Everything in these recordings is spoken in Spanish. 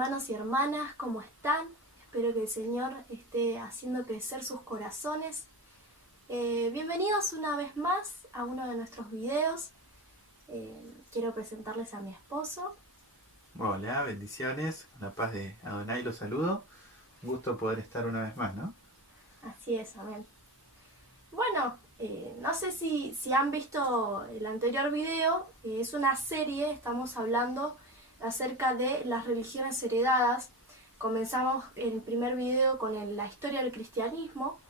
hermanos y hermanas, ¿cómo están? Espero que el Señor esté haciendo crecer sus corazones. Bienvenidos una vez más a uno de nuestros videos. Quiero presentarles a mi esposo. Hola, bendiciones, la paz de Adonai los saludo. Un gusto poder estar una vez más, ¿no? Así es, amén. Bueno, no sé si han visto el anterior video, es una serie, estamos hablando acerca de las religiones heredadas. Comenzamos el primer video con la historia del cristianismo.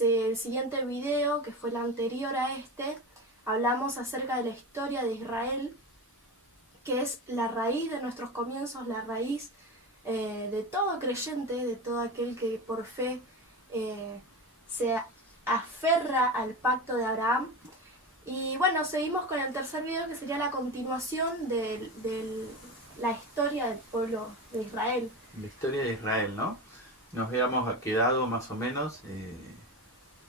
El siguiente video, que fue el anterior a este, hablamos acerca de la historia de Israel, que es la raíz de nuestros comienzos, la raíz de todo creyente, de todo aquel que por fe se aferra al pacto de Abraham. Y bueno, seguimos con el tercer video, que sería la continuación de la historia del pueblo de Israel. La historia de Israel, ¿no? Nos habíamos quedado más o menos,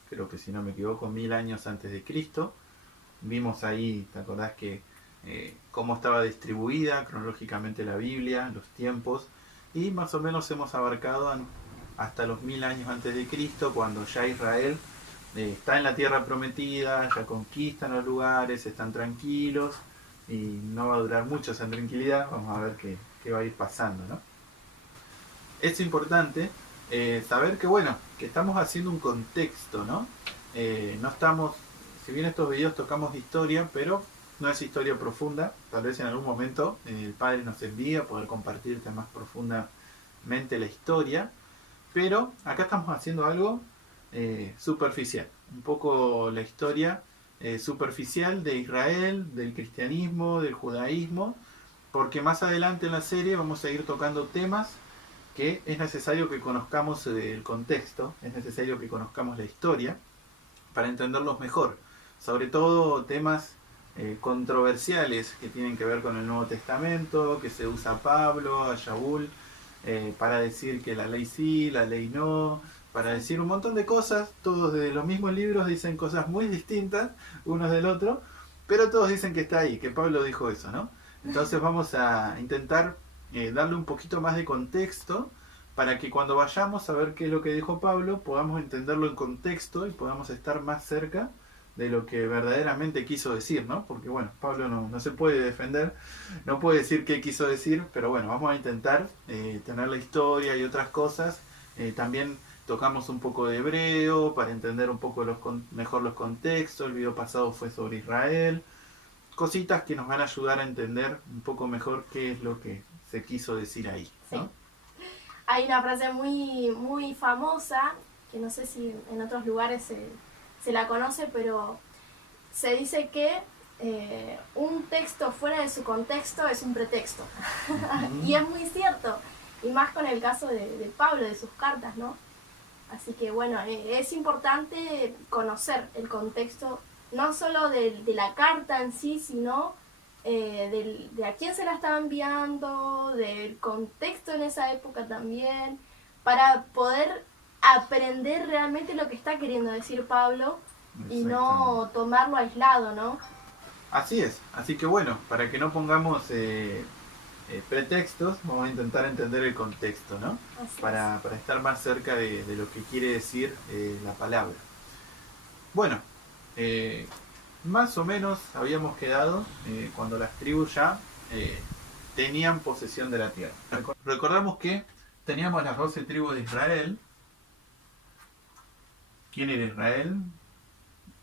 creo que si no me equivoco, 1000 años antes de Cristo. Vimos ahí, ¿te acordás que cómo estaba distribuida cronológicamente la Biblia, los tiempos? Y más o menos hemos abarcado hasta los 1000 años antes de Cristo, cuando ya Israel está en la tierra prometida, ya conquistan los lugares, están tranquilos y no va a durar mucho esa tranquilidad. Vamos a ver qué va a ir pasando, ¿no? Es importante saber que, bueno, que estamos haciendo un contexto, ¿no? No estamos, si bien estos videos tocamos historia, pero no es historia profunda. Tal vez en algún momento el Padre nos envía a poder compartirte más profundamente la historia, pero acá estamos haciendo algo superficial, un poco la historia superficial de Israel, del cristianismo, del judaísmo, porque más adelante en la serie vamos a ir tocando temas que es necesario que conozcamos el contexto, es necesario que conozcamos la historia para entenderlos mejor, sobre todo temas controversiales que tienen que ver con el Nuevo Testamento, que se usa a Pablo, a Shaul, para decir que la ley sí, la ley no, para decir un montón de cosas. Todos de los mismos libros dicen cosas muy distintas unos del otro, pero todos dicen que está ahí, que Pablo dijo eso, ¿no? Entonces vamos a intentar darle un poquito más de contexto para que cuando vayamos a ver qué es lo que dijo Pablo podamos entenderlo en contexto y podamos estar más cerca de lo que verdaderamente quiso decir, ¿no? Porque bueno, Pablo no se puede defender, no puede decir qué quiso decir, pero bueno, vamos a intentar tener la historia y otras cosas. También tocamos un poco de hebreo para entender un poco mejor los contextos. El video pasado fue sobre Israel. Cositas que nos van a ayudar a entender un poco mejor qué es lo que se quiso decir ahí, ¿no? Sí. Hay una frase muy famosa, que no sé si en otros lugares se la conoce, pero se dice que un texto fuera de su contexto es un pretexto. Y es muy cierto, y más con el caso de Pablo, de sus cartas, ¿no? Así que bueno, es importante conocer el contexto, no solo de la carta en sí, sino de a quién se la estaba enviando, del contexto en esa época también, para poder aprender realmente lo que está queriendo decir Pablo y no tomarlo aislado, ¿no? Así es, así que bueno, para que no pongamos pretextos, vamos a intentar entender el contexto, ¿no? Para estar más cerca de lo que quiere decir la palabra. Bueno, más o menos habíamos quedado cuando las tribus ya tenían posesión de la tierra. Recordamos que teníamos las 12 tribus de Israel. ¿Quién era Israel?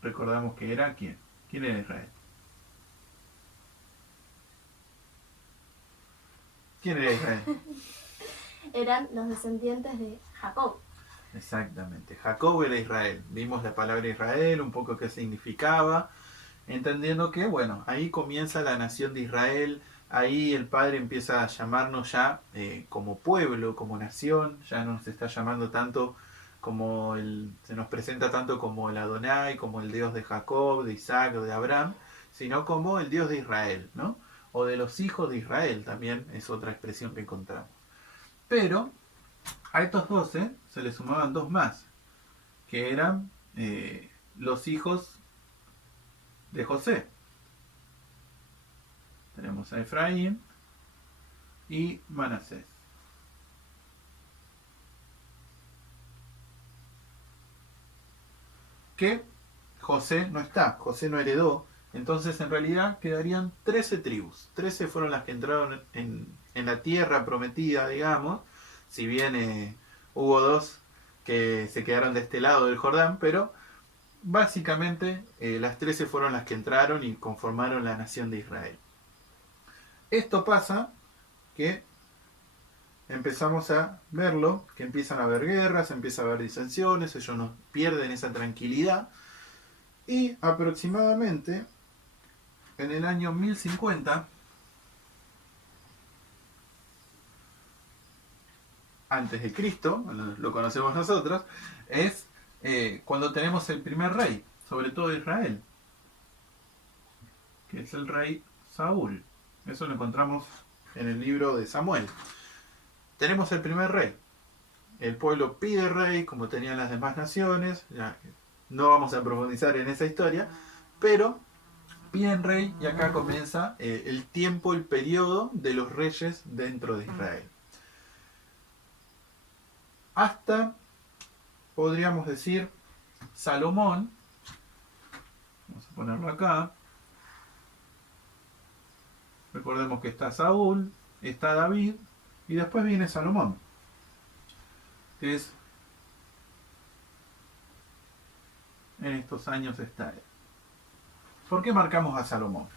Recordamos que era ¿quién? ¿Quién era Israel? ¿Quién era Israel? Eran los descendientes de Jacob. Exactamente, Jacob era Israel. Vimos la palabra Israel, un poco qué significaba, entendiendo que, bueno, ahí comienza la nación de Israel. Ahí el Padre empieza a llamarnos ya como pueblo, como nación. Ya no nos está llamando tanto como se nos presenta tanto como el Adonai, como el Dios de Jacob, de Isaac o de Abraham, sino como el Dios de Israel, ¿no? O de los hijos de Israel, también es otra expresión que encontramos. Pero a estos 12 se le sumaban dos más, que eran los hijos de José. Tenemos a Efraín y Manasés. que José no está, José no heredó. Entonces en realidad quedarían 13 tribus. 13 fueron las que entraron en la tierra prometida, digamos. Si bien hubo 2 que se quedaron de este lado del Jordán, pero básicamente las 13 fueron las que entraron y conformaron la nación de Israel. Esto pasa que empezamos a verlo, que empiezan a haber guerras, empieza a haber disensiones, ellos no pierden esa tranquilidad. Y aproximadamente en el año 1050 antes de Cristo, lo conocemos nosotros, es cuando tenemos el primer rey, sobre todo de Israel, que es el rey Saúl. Eso lo encontramos en el libro de Samuel. Tenemos el primer rey. El pueblo pide rey, como tenían las demás naciones. Ya, no vamos a profundizar en esa historia, pero piden rey y acá comienza el tiempo, el periodo de los reyes dentro de Israel. Hasta, podríamos decir, Salomón. Vamos a ponerlo acá. Recordemos que está Saúl, está David y después viene Salomón, que es en estos años está él. ¿Por qué marcamos a Salomón?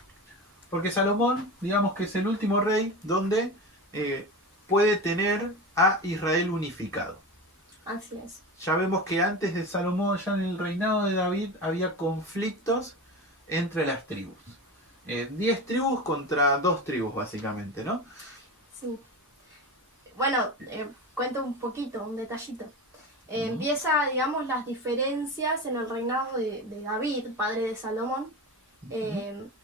Porque Salomón, digamos que es el último rey donde puede tener a Israel unificado. Así es. Ya vemos que antes de Salomón, ya en el reinado de David, había conflictos entre las tribus. 10 tribus contra 2 tribus, básicamente, ¿no? Sí. Bueno, cuento un poquito, un detallito. Empieza, digamos, las diferencias en el reinado de David, padre de Salomón.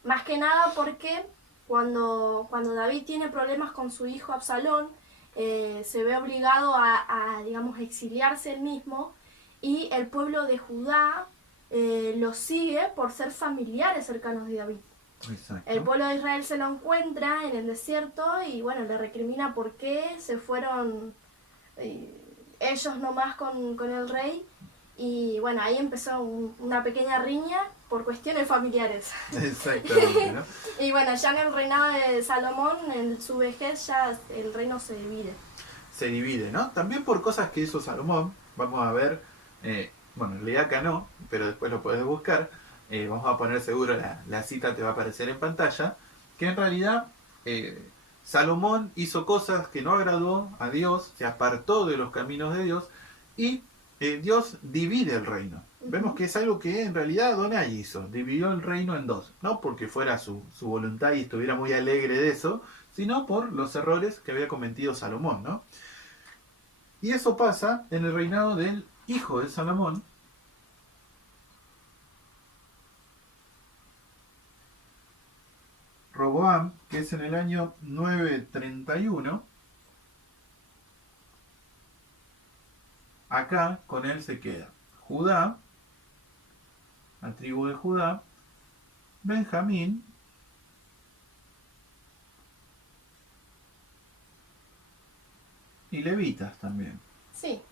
Más que nada porque cuando David tiene problemas con su hijo Absalón, se ve obligado a, digamos, exiliarse él mismo, y el pueblo de Judá lo sigue por ser familiares cercanos de David. Exacto. El pueblo de Israel se lo encuentra en el desierto y bueno, le recrimina por qué se fueron ellos nomás con el rey, y bueno, ahí empezó una pequeña riña por cuestiones familiares. Exactamente, ¿no? Y bueno, ya en el reinado de Salomón, en su vejez, ya el reino se divide. Se divide, ¿no? También por cosas que hizo Salomón. Vamos a ver, bueno, en realidad acá no, pero después lo puedes buscar. Vamos a poner seguro, la cita te va a aparecer en pantalla, que en realidad Salomón hizo cosas que no agradó a Dios, se apartó de los caminos de Dios, y Dios divide el reino. Vemos que es algo que en realidad Adonai hizo, dividió el reino en 2, no porque fuera su voluntad y estuviera muy alegre de eso, sino por los errores que había cometido Salomón, ¿no? Y eso pasa en el reinado del hijo de Salomón, Roboam, que es en el año 931. Acá con él se queda Judá, la tribu de Judá, Benjamín, y levitas también. Sí.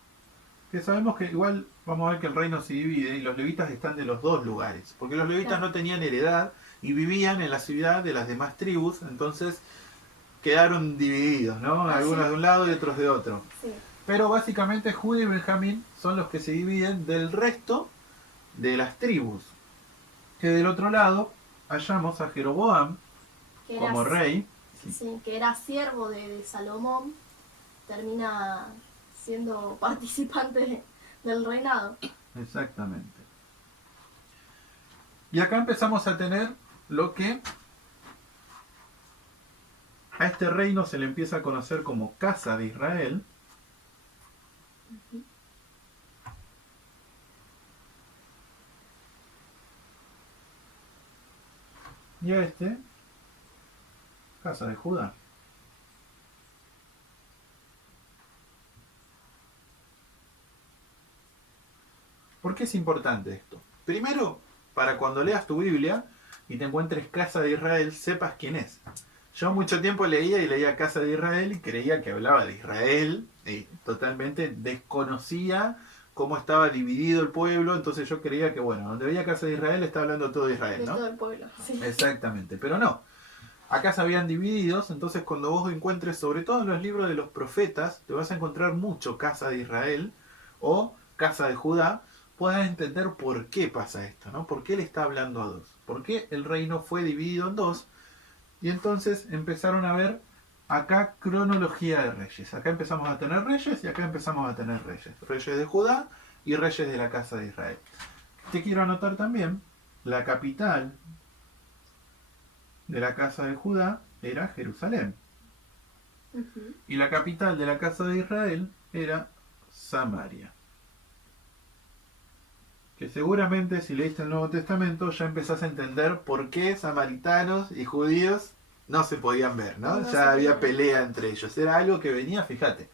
Que sabemos que igual vamos a ver que el reino se divide y los levitas están de los 2 lugares, porque los levitas no tenían heredad y vivían en la ciudad de las demás tribus, entonces quedaron divididos, ¿no? Algunos de un lado y otros de otro. Sí. Pero básicamente Judá y Benjamín son los que se dividen del resto de las tribus. Que del otro lado hallamos a Jeroboam como rey. Sí, que era siervo de Salomón, termina siendo participante del reinado. Exactamente. Y acá empezamos a tener lo que a este reino se le empieza a conocer como Casa de Israel. Y a este, Casa de Judá. ¿Por qué es importante esto? Primero, para cuando leas tu Biblia y te encuentres Casa de Israel, sepas quién es. Yo mucho tiempo leía Casa de Israel y creía que hablaba de Israel, y totalmente desconocía cómo estaba dividido el pueblo, entonces yo creía que, bueno, donde veía casa de Israel está hablando todo de Israel, ¿no? De todo el pueblo, sí. Exactamente, pero no. Acá se habían divididos, entonces cuando vos encuentres, sobre todo en los libros de los profetas, te vas a encontrar mucho casa de Israel o casa de Judá, puedas entender por qué pasa esto, ¿no? ¿Por qué él está hablando a dos? ¿Por qué el reino fue dividido en dos? Y entonces empezaron a ver acá cronología de reyes. Acá empezamos a tener reyes y acá empezamos a tener reyes. Reyes de Judá y reyes de la casa de Israel. Te quiero anotar también, la capital de la casa de Judá era Jerusalén. Y la capital de la casa de Israel era Samaria. Que seguramente si leíste el Nuevo Testamento ya empezás a entender por qué samaritanos y judíos no se podían ver, ¿no? Ya había pelea entre ellos. Era algo que venía, fíjate,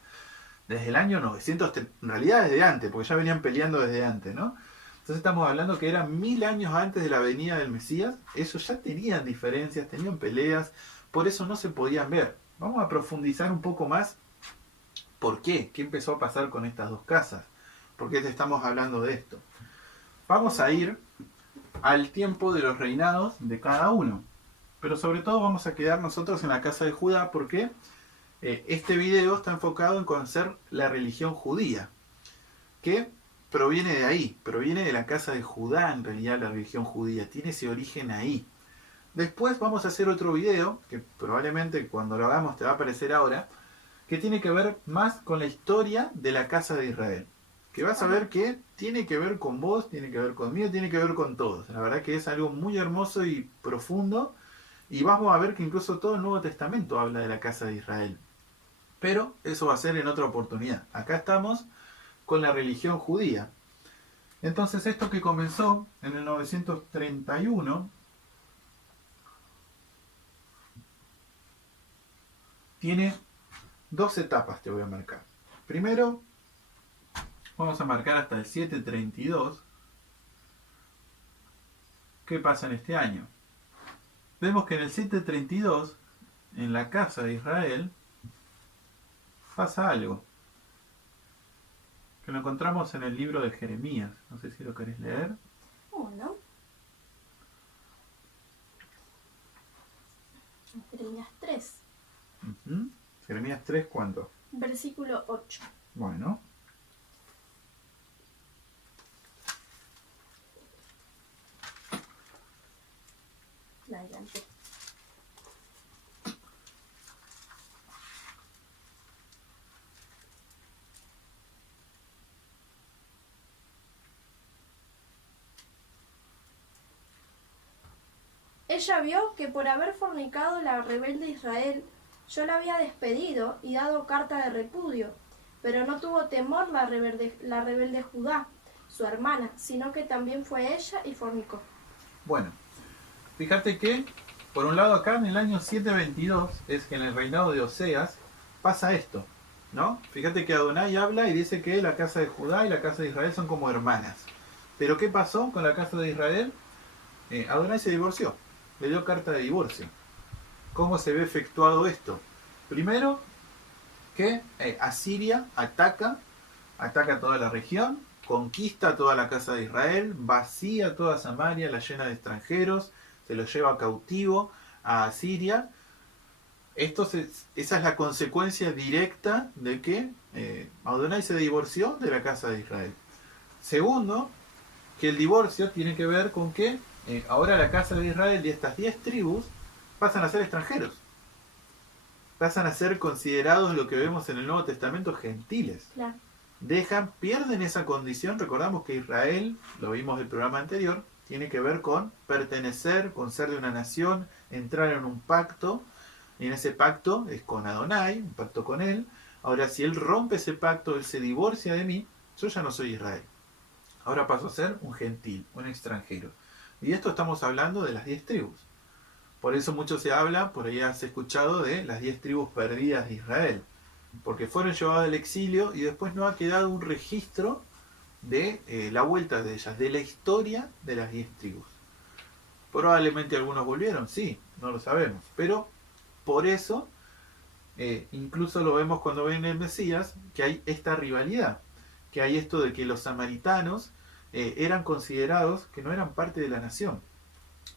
desde el año 900, en realidad desde antes, porque ya venían peleando desde antes, ¿no? Entonces estamos hablando que eran 1000 años antes de la venida del Mesías. Ellos ya tenían diferencias, tenían peleas, por eso no se podían ver. Vamos a profundizar un poco más. ¿Por qué? ¿Qué empezó a pasar con estas dos casas? ¿Por qué te estamos hablando de esto? Vamos a ir al tiempo de los reinados de cada uno. Pero sobre todo vamos a quedar nosotros en la casa de Judá porque este video está enfocado en conocer la religión judía. Que proviene de ahí, proviene de la casa de Judá en realidad la religión judía, tiene ese origen ahí. Después vamos a hacer otro video, que probablemente cuando lo hagamos te va a aparecer ahora, que tiene que ver más con la historia de la casa de Israel. Que vas a ver que tiene que ver con vos, tiene que ver conmigo, tiene que ver con todos. La verdad que es algo muy hermoso y profundo, y vamos a ver que incluso todo el Nuevo Testamento habla de la casa de Israel. Pero eso va a ser en otra oportunidad. Acá estamos con la religión judía. Entonces esto que comenzó en el 931 tiene dos etapas, te voy a marcar. Primero vamos a marcar hasta el 732. ¿Qué pasa en este año? Vemos que en el 732, en la casa de Israel, pasa algo que lo encontramos en el libro de Jeremías. No sé si lo querés leer. Bueno. Jeremías 3. Jeremías 3, ¿cuánto? Versículo 8. Bueno. Adelante. Ella vio que por haber fornicado la rebelde Israel, yo la había despedido y dado carta de repudio, pero no tuvo temor la rebelde Judá, su hermana, sino que también fue ella y fornicó. Bueno, fíjate que, por un lado acá en el año 722, es que en el reinado de Oseas pasa esto, ¿no? Fíjate que Adonai habla y dice que la casa de Judá y la casa de Israel son como hermanas. Pero ¿qué pasó con la casa de Israel? Adonai se divorció, le dio carta de divorcio. ¿Cómo se ve efectuado esto? Primero, que Asiria ataca toda la región, conquista toda la casa de Israel, vacía toda Samaria, la llena de extranjeros, se lo lleva cautivo a Asiria. Esa es la consecuencia directa de que Adonai se divorció de la casa de Israel. Segundo, que el divorcio tiene que ver con que ahora la casa de Israel y estas 10 tribus pasan a ser extranjeros. Pasan a ser considerados, lo que vemos en el Nuevo Testamento, gentiles. Claro. Pierden esa condición. Recordamos que Israel, lo vimos del programa anterior, tiene que ver con pertenecer, con ser de una nación, entrar en un pacto, y en ese pacto es con Adonai, un pacto con él. Ahora, si él rompe ese pacto, él se divorcia de mí, yo ya no soy Israel. Ahora paso a ser un gentil, un extranjero. Y esto estamos hablando de las 10 tribus. Por eso mucho se habla, por ahí has escuchado, de las 10 tribus perdidas de Israel. Porque fueron llevadas al exilio y después no ha quedado un registro de la vuelta de ellas, de la historia de las 10 tribus. Probablemente algunos volvieron, sí, no lo sabemos. Pero por eso, incluso lo vemos cuando viene el Mesías, que hay esta rivalidad. que hay esto de que los samaritanos eran considerados que no eran parte de la nación.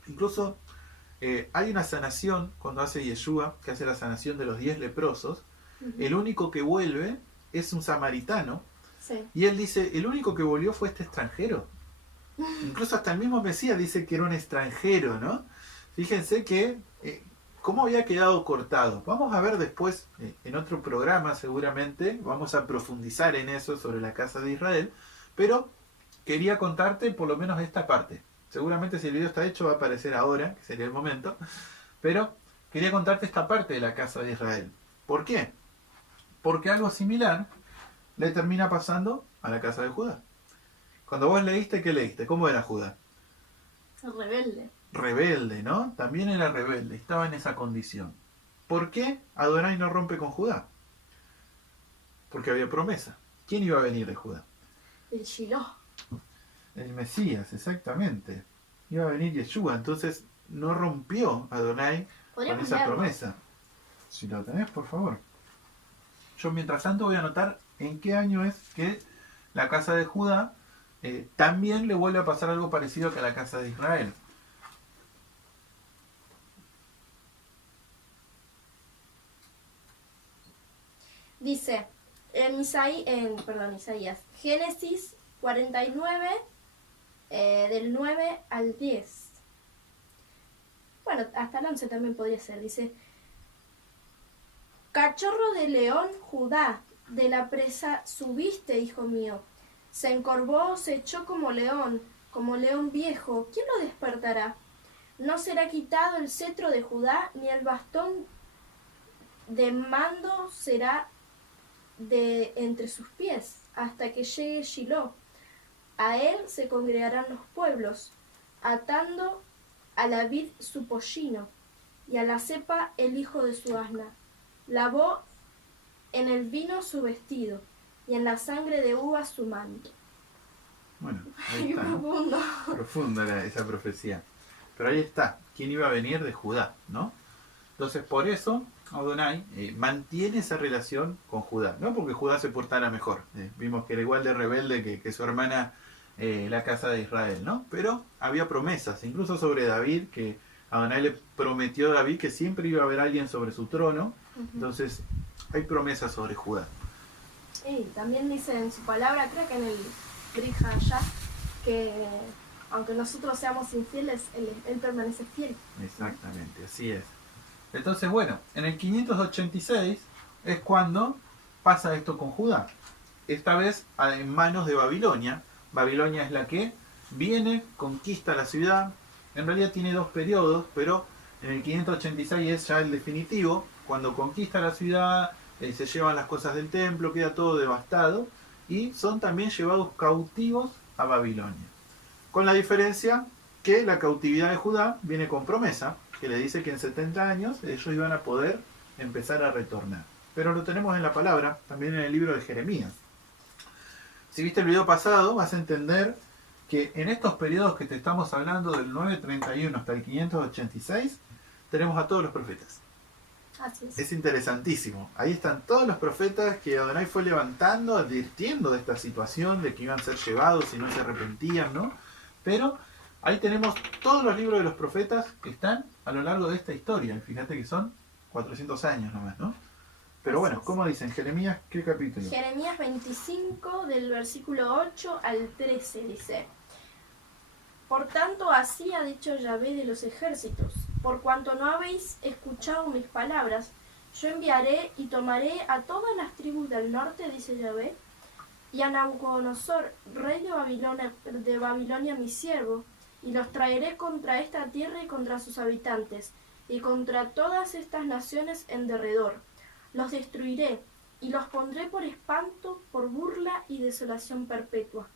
Incluso hay una sanación cuando hace Yeshua, que hace la sanación de los 10 leprosos. El único que vuelve es un samaritano. Sí. Y él dice, el único que volvió fue este extranjero. Incluso hasta el mismo Mesías dice que era un extranjero, ¿no? Fíjense que cómo había quedado cortado. Vamos a ver después, en otro programa seguramente, vamos a profundizar en eso sobre la casa de Israel, pero quería contarte por lo menos esta parte. Seguramente si el video está hecho va a aparecer ahora, que sería el momento, pero quería contarte esta parte de la casa de Israel. ¿Por qué? Porque algo similar le termina pasando a la casa de Judá. Cuando vos leíste, ¿qué leíste? ¿Cómo era Judá? Rebelde. Rebelde, ¿no? También era rebelde, estaba en esa condición. ¿Por qué Adonai no rompe con Judá? Porque había promesa. ¿Quién iba a venir de Judá? El Shiloh. El Mesías, exactamente. Iba a venir Yeshua, entonces no rompió Adonai con esa leerlo. promesa. Si lo tenés, por favor. Yo mientras tanto voy a anotar en qué año es que la casa de Judá también le vuelve a pasar algo parecido que a la casa de Israel. Dice en Isaías, Génesis 49, del 9 al 10. Bueno, hasta el 11 también podría ser. Dice, cachorro de león, Judá, de la presa subiste, hijo mío. Se encorvó, se echó como león viejo. ¿Quién lo despertará? No será quitado el cetro de Judá, ni el bastón de mando será de entre sus pies, hasta que llegue Shiloh. A él se congregarán los pueblos, atando a la vid su pollino, y a la cepa el hijo de su asna. Lavó en el vino su vestido, y en la sangre de uvas su manto. Bueno, ahí está, ¿no? Profunda esa profecía. Pero ahí está, ¿quién iba a venir de Judá, no? Entonces, por eso Adonai mantiene esa relación con Judá. No porque Judá se portara mejor. Vimos que era igual de rebelde que su hermana, la casa de Israel, ¿no? Pero había promesas, incluso sobre David, que Adonai le prometió a David que siempre iba a haber alguien sobre su trono. Entonces, hay promesas sobre Judá. Y también dice en su palabra, creo que en el Brit Hadashah, que aunque nosotros seamos infieles, él permanece fiel. Exactamente, así es. Entonces, bueno, en el 586 es cuando pasa esto con Judá. Esta vez en manos de Babilonia. Babilonia es la que viene, conquista la ciudad. En realidad tiene dos periodos, pero en el 586 es ya el definitivo. Cuando conquista la ciudad, se llevan las cosas del templo, queda todo devastado. Y son también llevados cautivos a Babilonia. Con la diferencia que la cautividad de Judá viene con promesa, que le dice que en 70 años ellos iban a poder empezar a retornar. Pero lo tenemos en la palabra, también en el libro de Jeremías. Si viste el video pasado, vas a entender que en estos periodos que te estamos hablando, del 931 hasta el 586, tenemos a todos los profetas. Así es. Es interesantísimo. Ahí están todos los profetas que Adonai fue levantando, advirtiendo de esta situación, de que iban a ser llevados y no se arrepentían, ¿no? Pero ahí tenemos todos los libros de los profetas que están a lo largo de esta historia. Y fíjate que son 400 años nomás, ¿no? Pero Así bueno, es. ¿cómo dicen? Jeremías, ¿qué capítulo? Jeremías 25, del versículo 8 al 13, dice: Por tanto, así ha dicho Yahvé de los ejércitos: por cuanto no habéis escuchado mis palabras, yo enviaré y tomaré a todas las tribus del norte, dice Yahvé, y a Nabucodonosor, rey de Babilonia, mi siervo, y los traeré contra esta tierra y contra sus habitantes, y contra todas estas naciones en derredor. Los destruiré, y los pondré por espanto, por burla y desolación perpetua.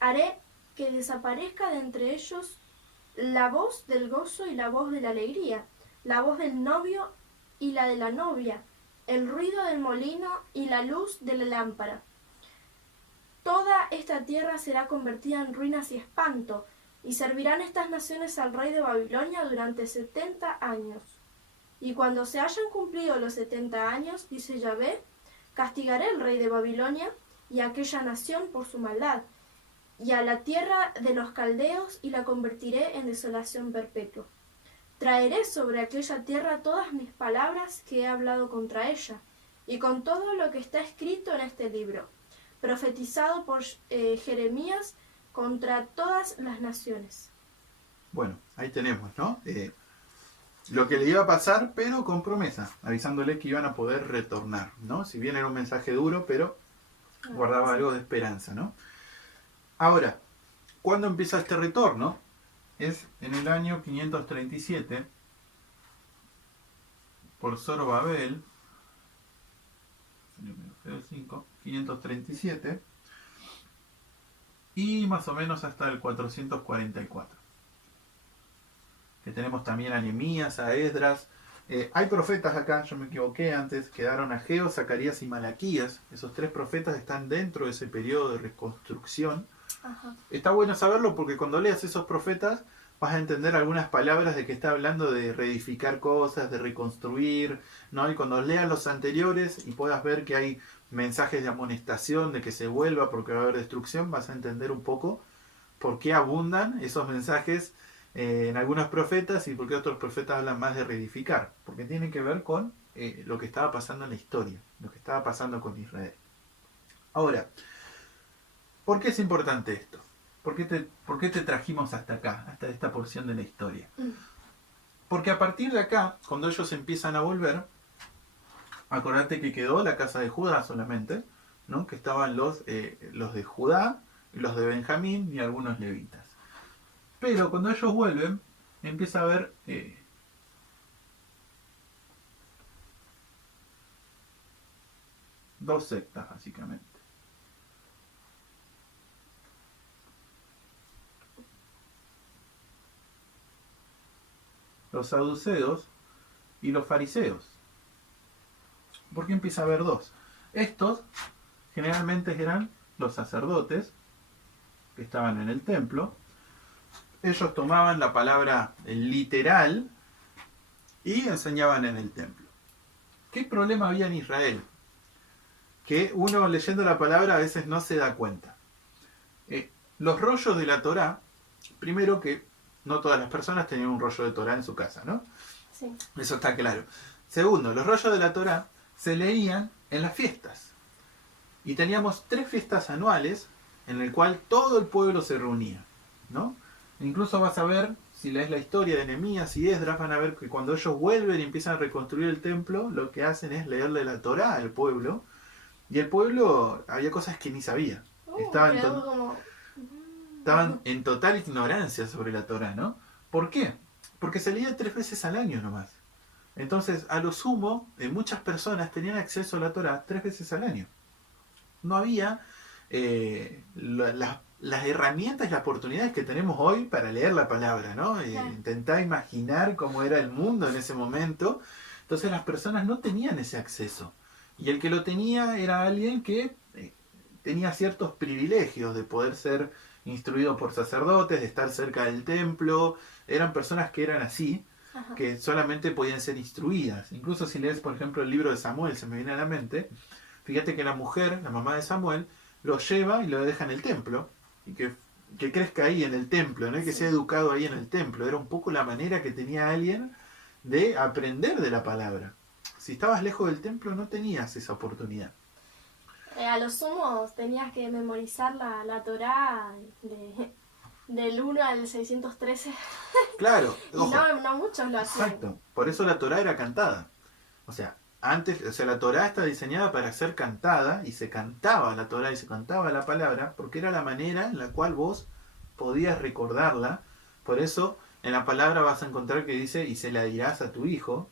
Haré que desaparezca de entre ellos la voz del gozo y la voz de la alegría, la voz del novio y la de la novia, el ruido del molino y la luz de la lámpara. Toda esta tierra será convertida en ruinas y espanto, y servirán estas naciones al rey de Babilonia durante 70 años. Y cuando se hayan cumplido los 70 años, dice Yahvé, castigaré al rey de Babilonia y a aquella nación por su maldad, y a la tierra de los caldeos, y la convertiré en desolación perpetua. Traeré sobre aquella tierra todas mis palabras que he hablado contra ella, y con todo lo que está escrito en este libro, profetizado por Jeremías contra todas las naciones. Bueno, ahí tenemos, ¿no? Lo que le iba a pasar, pero con promesa, avisándole que iban a poder retornar, ¿no? Si bien era un mensaje duro, pero guardaba algo de esperanza, ¿no? Ahora, ¿cuándo empieza este retorno? Es en el año 537 por Zorobabel, 537, y más o menos hasta el 444. Que tenemos también a Nehemías, a Esdras. Hay profetas acá, yo me equivoqué antes, quedaron Ageo, Zacarías y Malaquías. Esos 3 profetas están dentro de ese periodo de reconstrucción. Ajá. Está bueno saberlo porque cuando leas esos profetas vas a entender algunas palabras de que está hablando de reedificar cosas, de reconstruir, ¿no? Y cuando leas los anteriores y puedas ver que hay mensajes de amonestación, de que se vuelva porque va a haber destrucción, vas a entender un poco por qué abundan esos mensajes en algunos profetas y por qué otros profetas hablan más de reedificar, porque tienen que ver con lo que estaba pasando en la historia, lo que estaba pasando con Israel. Ahora, ¿por qué es importante esto? ¿Por qué te trajimos hasta acá, hasta esta porción de la historia? Porque a partir de acá, cuando ellos empiezan a volver, acordate que quedó la casa de Judá solamente, ¿no? Que estaban los de Judá, los de Benjamín y algunos levitas. Pero cuando ellos vuelven, empieza a haber dos sectas, básicamente. Los saduceos y los fariseos. ¿Por qué empieza a haber dos? Estos generalmente eran los sacerdotes que estaban en el templo. Ellos tomaban la palabra literal y enseñaban en el templo. ¿Qué problema había en Israel? Que uno leyendo la palabra a veces no se da cuenta. Los rollos de la Torá, primero que no todas las personas tenían un rollo de Torá en su casa, ¿no? Sí. Eso está claro. Segundo, los rollos de la Torá se leían en las fiestas. Y teníamos 3 fiestas anuales en el cual todo el pueblo se reunía, ¿no? Incluso vas a ver, si lees la historia de Nehemías y Esdras, van a ver que cuando ellos vuelven y empiezan a reconstruir el templo, lo que hacen es leerle la Torá al pueblo. Y el pueblo, había cosas que ni sabía. Estaban en total ignorancia sobre la Torá, ¿no? ¿Por qué? Porque se leía 3 veces al año nomás. Entonces, a lo sumo, muchas personas tenían acceso a la Torá 3 veces al año. No había las herramientas y las oportunidades que tenemos hoy para leer la palabra, ¿no? Claro. Intentar imaginar cómo era el mundo en ese momento. Entonces las personas no tenían ese acceso. Y el que lo tenía era alguien que tenía ciertos privilegios de poder ser instruido por sacerdotes, de estar cerca del templo. Eran personas que eran así, Ajá. que solamente podían ser instruidas. Incluso si lees, por ejemplo, el libro de Samuel, se me viene a la mente, fíjate que la mujer, la mamá de Samuel, lo lleva y lo deja en el templo, y que crezca ahí en el templo, ¿no? Y que sea educado ahí en el templo. Era un poco la manera que tenía alguien de aprender de la palabra. Si estabas lejos del templo no tenías esa oportunidad. A lo sumo tenías que memorizar la Torá del 1 al 613. Claro, Y ojo. no muchos lo hacían. Exacto. Por eso la Torá era cantada. O sea, la Torá está diseñada para ser cantada, y se cantaba la Torá y se cantaba la palabra, porque era la manera en la cual vos podías recordarla. Por eso en la palabra vas a encontrar que dice, y se la dirás a tu hijo,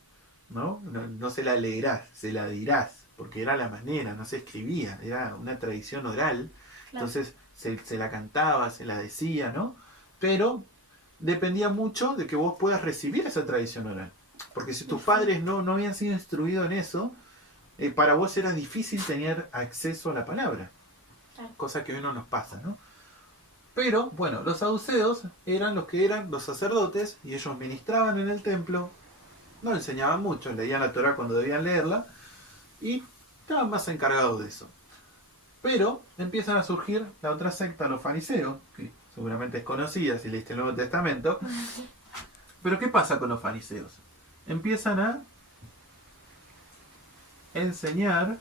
¿no? No se la leerás, se la dirás, porque era la manera, no se escribía, era una tradición oral. Claro. Entonces se la cantaba, se la decía, ¿no? Pero dependía mucho de que vos puedas recibir esa tradición oral. Porque si tus padres no habían sido instruidos en eso, para vos era difícil tener acceso a la palabra. Claro. Cosa que hoy no nos pasa, ¿no? Pero, bueno, los saduceos eran los que eran los sacerdotes, y ellos ministraban en el templo, no enseñaban mucho, leían la Torá cuando debían leerla, y estaban más encargados de eso. Pero empiezan a surgir la otra secta, los fariseos, que seguramente es conocida si leíste el Nuevo Testamento. Pero ¿qué pasa con los fariseos? Empiezan a enseñar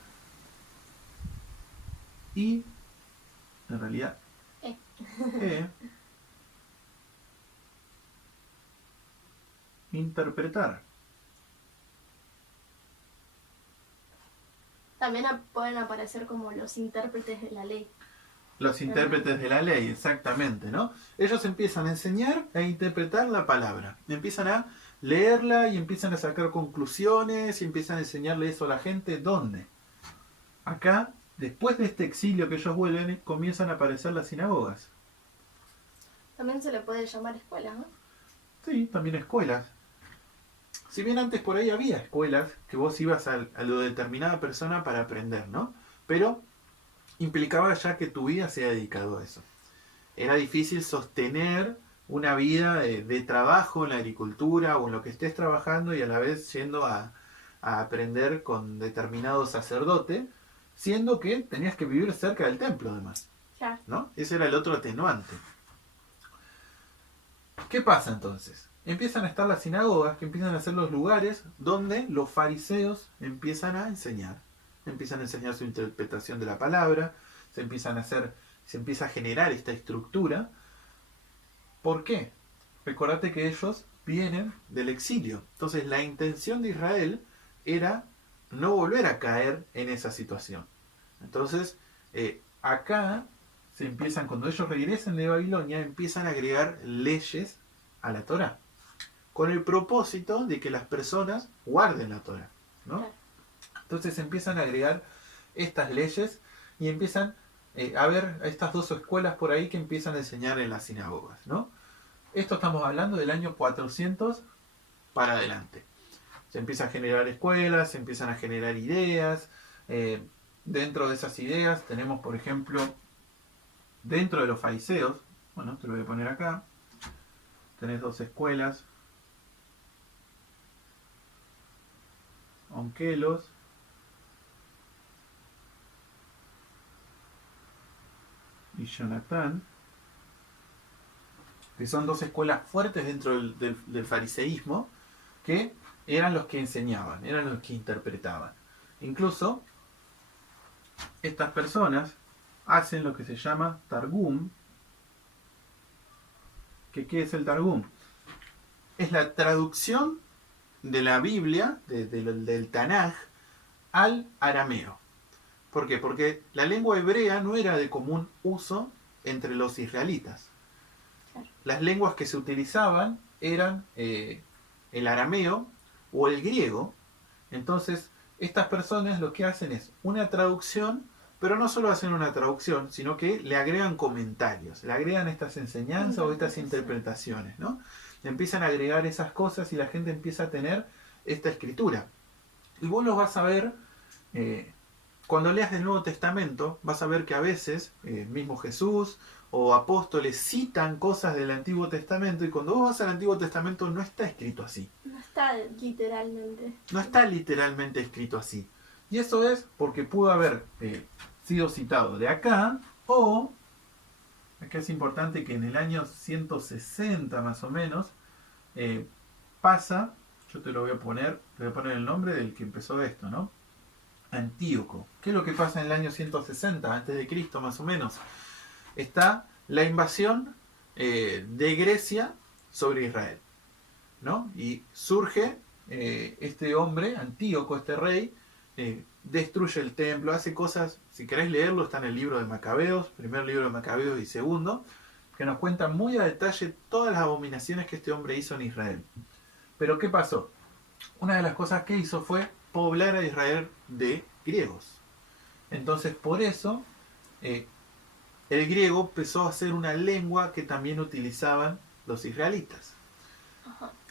y, en realidad, interpretar. También pueden aparecer como los intérpretes de la ley. Los intérpretes de la ley, exactamente, ¿no? Ellos empiezan a enseñar e interpretar la palabra. Empiezan a leerla y empiezan a sacar conclusiones y empiezan a enseñarle eso a la gente. ¿Dónde? Acá, después de este exilio que ellos vuelven, comienzan a aparecer las sinagogas. También se le puede llamar escuela, ¿no? Sí, también escuelas. Si bien antes por ahí había escuelas que vos ibas a lo de determinada persona para aprender, ¿no? Pero implicaba ya que tu vida se ha dedicado a eso. Era difícil sostener una vida de trabajo en la agricultura o en lo que estés trabajando y a la vez yendo a aprender con determinado sacerdote, siendo que tenías que vivir cerca del templo además. Claro. ¿No? Ese era el otro atenuante. ¿Qué pasa entonces? Empiezan a estar las sinagogas, que empiezan a ser los lugares donde los fariseos empiezan a enseñar. Empiezan a enseñar su interpretación de la palabra, se empieza a generar esta estructura. ¿Por qué? Recordate que ellos vienen del exilio. Entonces la intención de Israel era no volver a caer en esa situación. Entonces, acá se empiezan, cuando ellos regresen de Babilonia, empiezan a agregar leyes a la Torá, con el propósito de que las personas guarden la Torá, ¿no? Entonces empiezan a agregar estas leyes y empiezan a ver estas dos escuelas por ahí que empiezan a enseñar en las sinagogas, ¿no? Esto estamos hablando del año 400 para adelante. Se empiezan a generar escuelas, se empiezan a generar ideas. Dentro de esas ideas tenemos, por ejemplo, dentro de los fariseos, bueno, te lo voy a poner acá, tenés dos escuelas, Onkelos y Jonatán, que son dos escuelas fuertes dentro del fariseísmo, que eran los que enseñaban, eran los que interpretaban. Incluso estas personas hacen lo que se llama Targum. ¿Qué es el Targum? Es la traducción de la Biblia, del Tanaj, al arameo. ¿Por qué? Porque la lengua hebrea no era de común uso entre los israelitas. Las lenguas que se utilizaban eran el arameo o el griego. Entonces, estas personas lo que hacen es una traducción, pero no solo hacen una traducción, sino que le agregan comentarios, le agregan estas enseñanzas o estas interpretaciones, ¿no? Le empiezan a agregar esas cosas y la gente empieza a tener esta escritura. Y vos los vas a ver, cuando leas el Nuevo Testamento, vas a ver que a veces, mismo Jesús o apóstoles citan cosas del Antiguo Testamento, y cuando vos vas al Antiguo Testamento no está escrito así. No está literalmente. No está literalmente escrito así. Y eso es porque pudo haber sido citado de acá, o, acá es importante que en el año 160 más o menos, pasa, yo te voy a poner el nombre del que empezó esto, ¿no? Antíoco. ¿Qué es lo que pasa en el año 160 antes de Cristo más o menos? Está la invasión de Grecia sobre Israel, ¿no? Y surge este hombre, Antíoco, este rey, destruye el templo, hace cosas, si querés leerlo, está en el libro de Macabeos, primer libro de Macabeos y segundo, que nos cuentan muy a detalle todas las abominaciones que este hombre hizo en Israel. Pero ¿qué pasó? Una de las cosas que hizo fue poblar a Israel de griegos. Entonces, por eso, el griego empezó a ser una lengua que también utilizaban los israelitas.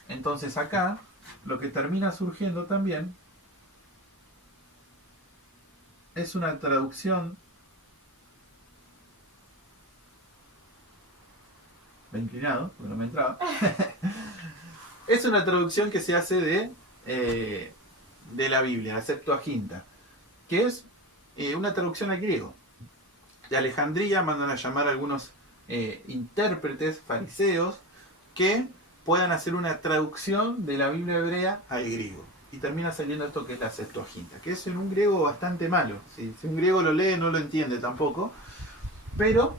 Entonces acá, lo que termina surgiendo también es una traducción. Me he inclinado, porque no me entraba. Es una traducción que se hace de la Biblia, la Septuaginta, que es una traducción al griego. de Alejandría mandan a llamar a algunos intérpretes fariseos que puedan hacer una traducción de la Biblia hebrea al griego. Y termina saliendo esto que es la Septuaginta, que es en un griego bastante malo. Si un griego lo lee, no lo entiende tampoco. Pero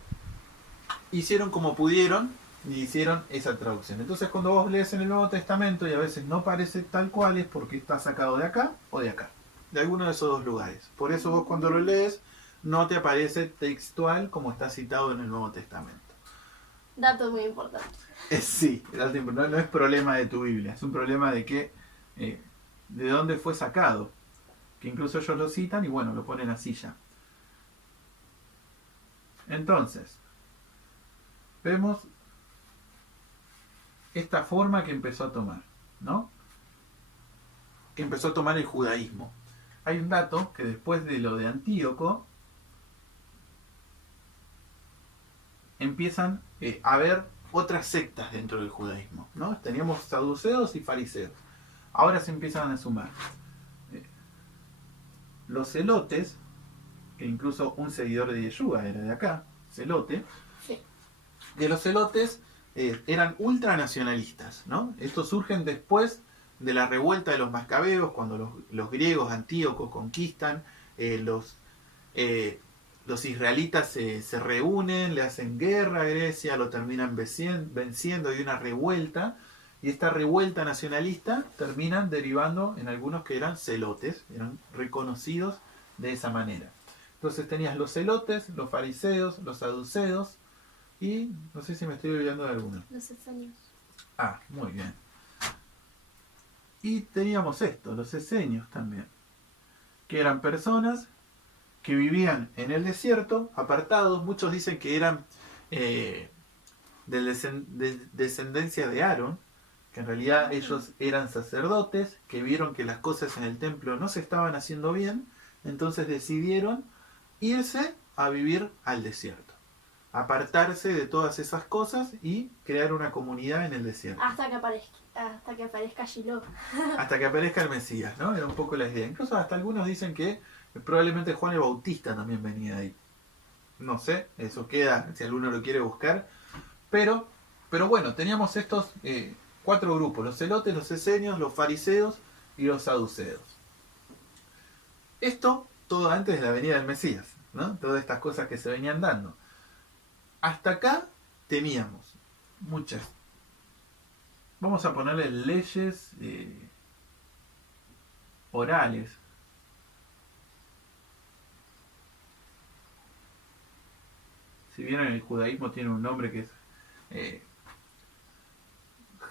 hicieron como pudieron y hicieron esa traducción. Entonces cuando vos lees en el Nuevo Testamento y a veces no parece tal cual, es porque está sacado de acá o de acá, de alguno de esos dos lugares. Por eso vos cuando lo lees no te aparece textual como está citado en el Nuevo Testamento. Dato muy importante. Sí, no es problema de tu Biblia, es un problema de que de dónde fue sacado, que incluso ellos lo citan y bueno, lo ponen así ya. Entonces, vemos esta forma que empezó a tomar, ¿no? Que empezó a tomar el judaísmo. Hay un dato que después de lo de Antíoco empiezan a haber otras sectas dentro del judaísmo, ¿no? Teníamos saduceos y fariseos. Ahora se empiezan a sumar los celotes, que incluso un seguidor de Yeshua era de acá, celote. Sí. Que los celotes eran ultranacionalistas, ¿no? Estos surgen después de la revuelta de los macabeos, cuando los griegos Antíoco conquistan, los israelitas se reúnen, le hacen guerra a Grecia, lo terminan venciendo, hay una revuelta, y esta revuelta nacionalista terminan derivando en algunos que eran celotes, eran reconocidos de esa manera. Entonces tenías los celotes, los fariseos, los saduceos, y no sé si me estoy olvidando de alguno. Los esenios. Ah, muy bien. Y teníamos esto, los esenios también, que eran personas que vivían en el desierto, apartados. Muchos dicen que eran de descendencia de Aarón, que en realidad ellos eran sacerdotes, que vieron que las cosas en el templo no se estaban haciendo bien, entonces decidieron irse a vivir al desierto, apartarse de todas esas cosas y crear una comunidad en el desierto. Hasta que aparezca Shiloh. Hasta que aparezca el Mesías, ¿no? Era un poco la idea. Incluso hasta algunos dicen que probablemente Juan el Bautista también venía de ahí. No sé, eso queda si alguno lo quiere buscar. Pero bueno, teníamos estos 4 grupos: los celotes, los esenios, los fariseos y los saduceos. Esto todo antes de la venida del Mesías, ¿no? Todas estas cosas que se venían dando. Hasta acá teníamos muchas. Vamos a ponerle leyes orales. Si bien en el judaísmo tiene un nombre que es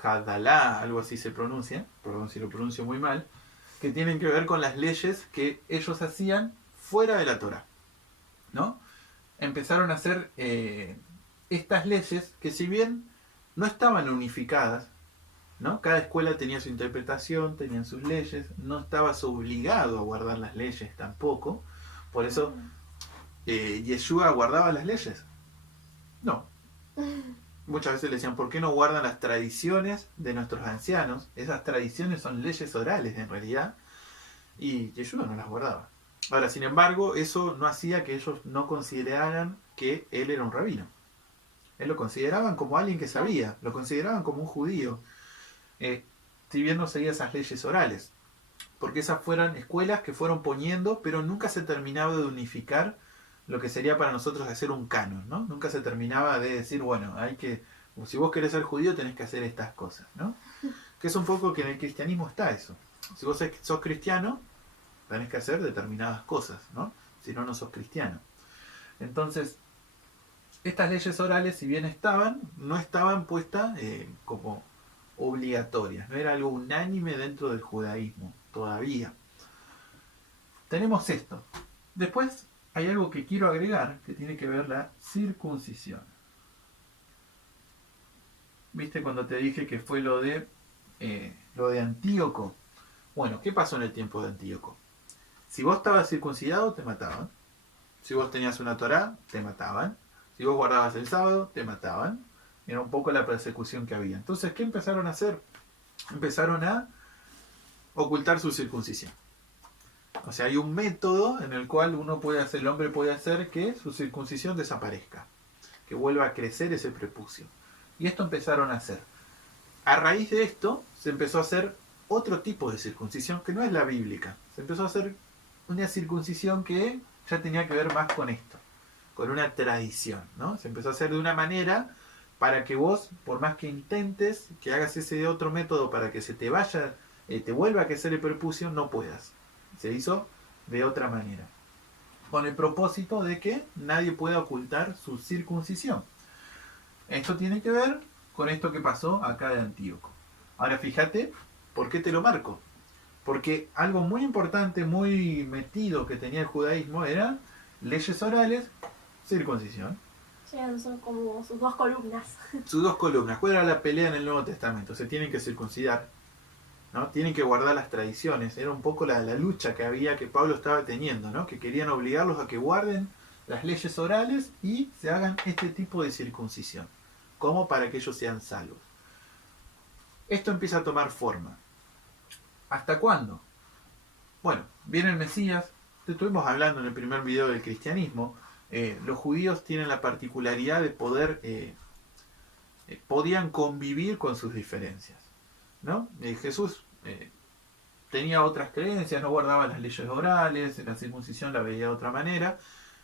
Hadalá, algo así se pronuncia, perdón si lo pronuncio muy mal, que tienen que ver con las leyes que ellos hacían fuera de la Torá, ¿no? Empezaron a hacer estas leyes que, si bien no estaban unificadas, ¿no? Cada escuela tenía su interpretación, tenían sus leyes, no estabas obligado a guardar las leyes tampoco. Por eso Yeshua guardaba las leyes. No. Muchas veces le decían, ¿por qué no guardan las tradiciones de nuestros ancianos? Esas tradiciones son leyes orales en realidad, y Yeshua no las guardaba. Ahora, sin embargo, eso no hacía que ellos no consideraran que él era un rabino. Él lo consideraban como alguien que sabía, lo consideraban como un judío, si bien no seguía esas leyes orales, porque esas fueron escuelas que fueron poniendo, pero nunca se terminaba de unificar lo que sería para nosotros hacer un canon, ¿no? Nunca se terminaba de decir, bueno, si vos querés ser judío tenés que hacer estas cosas, ¿no? Que es un poco que en el cristianismo está eso. Si vos sos cristiano, tenés que hacer determinadas cosas, ¿no? Si no, no sos cristiano. Entonces, estas leyes orales, si bien no estaban puestas como obligatorias, no era algo unánime dentro del judaísmo todavía. Tenemos esto. Después hay algo que quiero agregar que tiene que ver la circuncisión. ¿Viste cuando te dije que fue lo de Antíoco? Bueno, ¿qué pasó en el tiempo de Antíoco? Si vos estabas circuncidado, te mataban. Si vos tenías una Torá, te mataban. Si vos guardabas el sábado, te mataban. Era un poco la persecución que había. Entonces, ¿qué empezaron a hacer? Empezaron a ocultar su circuncisión. O sea, hay un método en el cual el hombre puede hacer que su circuncisión desaparezca, que vuelva a crecer ese prepucio. Y esto empezaron a hacer. A raíz de esto se empezó a hacer otro tipo de circuncisión que no es la bíblica. Se empezó a hacer una circuncisión que ya tenía que ver más con esto, con una tradición, ¿no? Se empezó a hacer de una manera para que vos, por más que intentes que hagas ese otro método para que se te vaya, te vuelva a crecer el prepucio, no puedas. Se hizo de otra manera, con el propósito de que nadie pueda ocultar su circuncisión. Esto tiene que ver con esto que pasó acá de Antíoco. Ahora fíjate, ¿por qué te lo marco? Porque algo muy importante, muy metido que tenía el judaísmo era leyes orales, circuncisión. Sí, son como sus dos columnas. Sus dos columnas. ¿Cuál era la pelea en el Nuevo Testamento? Se tienen que circuncidar, ¿no? Tienen que guardar las tradiciones. Era un poco la lucha que había, que Pablo estaba teniendo, ¿no? Que querían obligarlos a que guarden las leyes orales y se hagan este tipo de circuncisión, como para que ellos sean salvos. Esto empieza a tomar forma. ¿Hasta cuándo? Bueno, viene el Mesías. Te estuvimos hablando en el primer video del cristianismo. Los judíos tienen la particularidad de poder, podían convivir con sus diferencias, ¿no? Jesús tenía otras creencias, no guardaba las leyes orales, la circuncisión la veía de otra manera.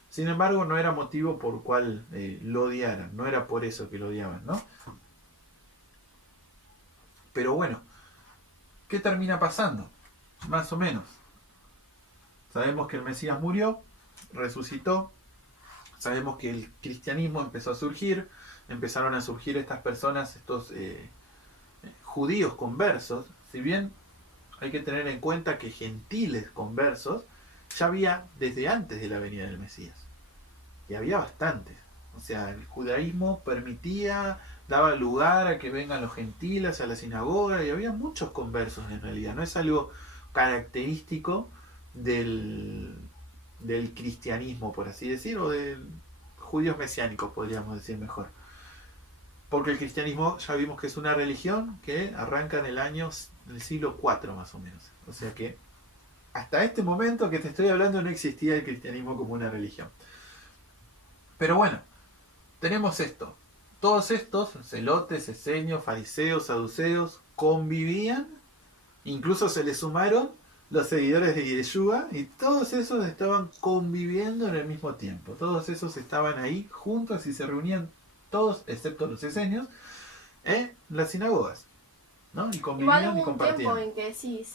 Sin embargo, no era motivo por cual lo odiaran, no era por eso que lo odiaban, ¿no? Pero bueno, ¿qué termina pasando? Más o menos. Sabemos que el Mesías murió, resucitó, sabemos que el cristianismo empezó a surgir, empezaron a surgir estas personas, estos judíos conversos. Si bien hay que tener en cuenta que gentiles conversos ya había desde antes de la venida del Mesías. Y había bastantes. O sea, el judaísmo permitía, daba lugar a que vengan los gentiles a la sinagoga, y había muchos conversos en realidad. No es algo característico del cristianismo, por así decir, o de judíos mesiánicos, podríamos decir mejor. Porque el cristianismo ya vimos que es una religión que arranca en el siglo IV más o menos. O sea que hasta este momento que te estoy hablando no existía el cristianismo como una religión. Pero bueno, tenemos esto. Todos estos, celotes, esenios, fariseos, saduceos, convivían, incluso se les sumaron los seguidores de Yeshua, y todos esos estaban conviviendo en el mismo tiempo. Todos esos estaban ahí juntos y se reunían todos, excepto los esenios, en las sinagogas, ¿no? Y convivían. Igual hubo y compartían. un tiempo en que sí,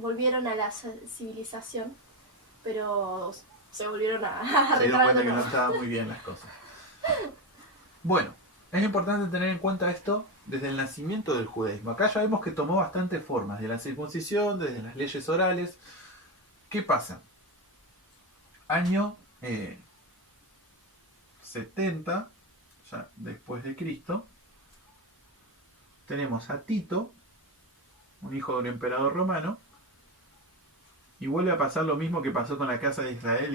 volvieron a la civilización, pero se volvieron a Se dieron cuenta que no estaban muy bien las cosas. Bueno, es importante tener en cuenta esto desde el nacimiento del judaísmo. Acá ya vemos que tomó bastantes formas, de la circuncisión, desde las leyes orales. ¿Qué pasa? Año 70, ya después de Cristo, tenemos a Tito, un hijo de un emperador romano, y vuelve a pasar lo mismo que pasó con la casa de Israel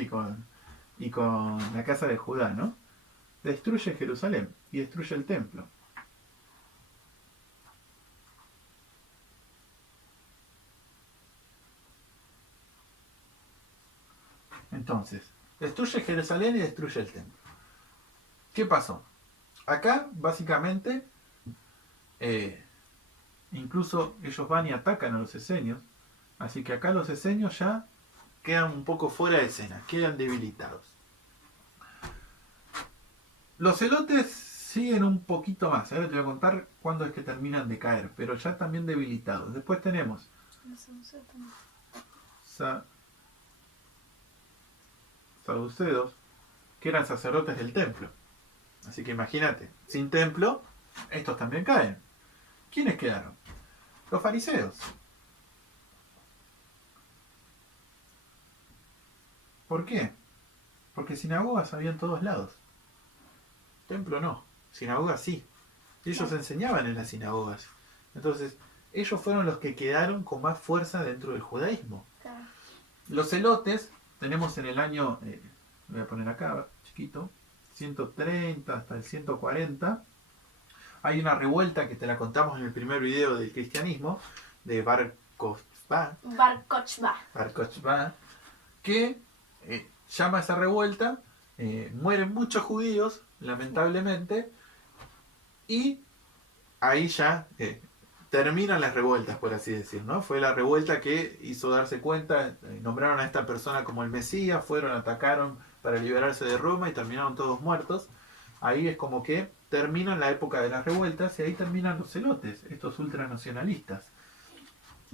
y con la casa de Judá, ¿no? Destruye Jerusalén y destruye el templo. Entonces, destruye Jerusalén y destruye el templo. ¿Qué pasó? Acá, básicamente, incluso ellos van y atacan a los esenios. Así que acá los esenios ya quedan un poco fuera de escena, quedan debilitados. Los celotes siguen un poquito más. Ahora te voy a contar cuándo es que terminan de caer, pero ya también debilitados. Después tenemos saduceos, que eran sacerdotes del templo. Así que imagínate, sin templo, estos también caen. ¿Quiénes quedaron? Los fariseos. ¿Por qué? Porque sinagogas había en todos lados. Templo no, sinagogas sí. Ellos enseñaban en las sinagogas. Entonces, ellos fueron los que quedaron con más fuerza dentro del judaísmo. Claro. Los celotes, tenemos en el año, voy a poner acá, chiquito, 130 hasta el 140. Hay una revuelta que te la contamos en el primer video del cristianismo, de Bar Kokhba. Bar Kokhba. Bar Kokhba, que llama a esa revuelta, mueren muchos judíos, lamentablemente, y ahí ya terminan las revueltas, por así decir, ¿no? Fue la revuelta que hizo darse cuenta, nombraron a esta persona como el Mesías, fueron, atacaron para liberarse de Roma y terminaron todos muertos. Ahí es como que terminan la época de las revueltas y ahí terminan los celotes, estos ultranacionalistas.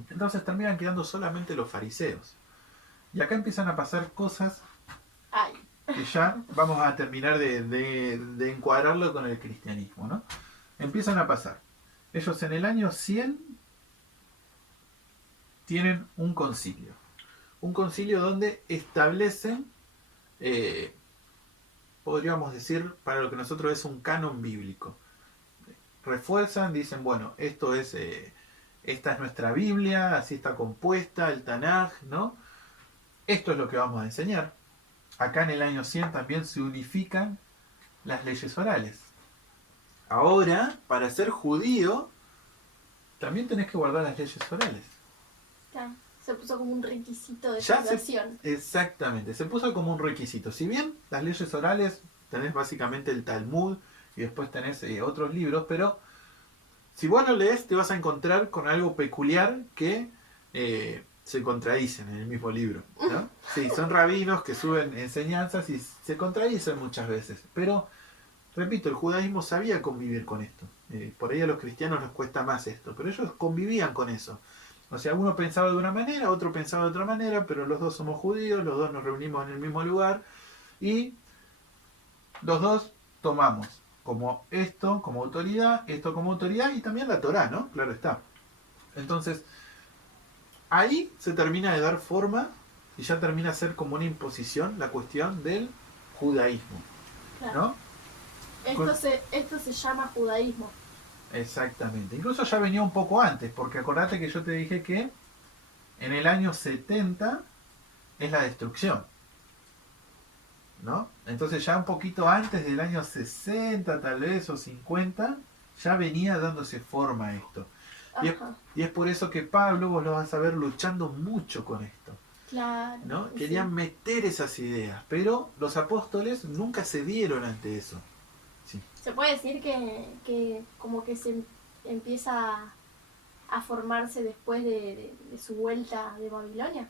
Entonces terminan quedando solamente los fariseos. Y acá empiezan a pasar cosas que ya vamos a terminar de encuadrarlo con el cristianismo, ¿no? Empiezan a pasar. Ellos en el año 100 tienen un concilio. Un concilio donde establecen, podríamos decir, para lo que nosotros es un canon bíblico. Refuerzan, dicen, bueno, esta es nuestra Biblia, así está compuesta, el Tanaj, ¿no? Esto es lo que vamos a enseñar. Acá en el año 100 también se unifican las leyes orales. Ahora, para ser judío, también tenés que guardar las leyes orales. Se puso como un requisito de salvación. Exactamente, se puso como un requisito. Si bien las leyes orales, tenés básicamente el Talmud y después tenés otros libros, pero si vos lo lees te vas a encontrar con algo peculiar que se contradicen en el mismo libro, ¿no? Sí, son rabinos que suben enseñanzas y se contradicen muchas veces, pero repito, el judaísmo sabía convivir con esto. Por ahí a los cristianos les cuesta más esto, pero ellos convivían con eso. O sea, uno pensaba de una manera, otro pensaba de otra manera, pero los dos somos judíos, los dos nos reunimos en el mismo lugar y los dos tomamos como esto como autoridad y también la Torá, ¿no? Claro está. Entonces, ahí se termina de dar forma y ya termina a ser como una imposición la cuestión del judaísmo, ¿no? Esto se llama judaísmo. Exactamente. Incluso ya venía un poco antes, porque acordate que yo te dije que en el año 70 es la destrucción, ¿no? Entonces ya un poquito antes del año 60 tal vez o 50 ya venía dándose forma a esto. Y es por eso que Pablo, vos lo vas a ver luchando mucho con esto. Claro. ¿No? Querían meter esas ideas, pero los apóstoles nunca cedieron ante eso. Sí. Se puede decir que como que se empieza a formarse después de su vuelta de Babilonia.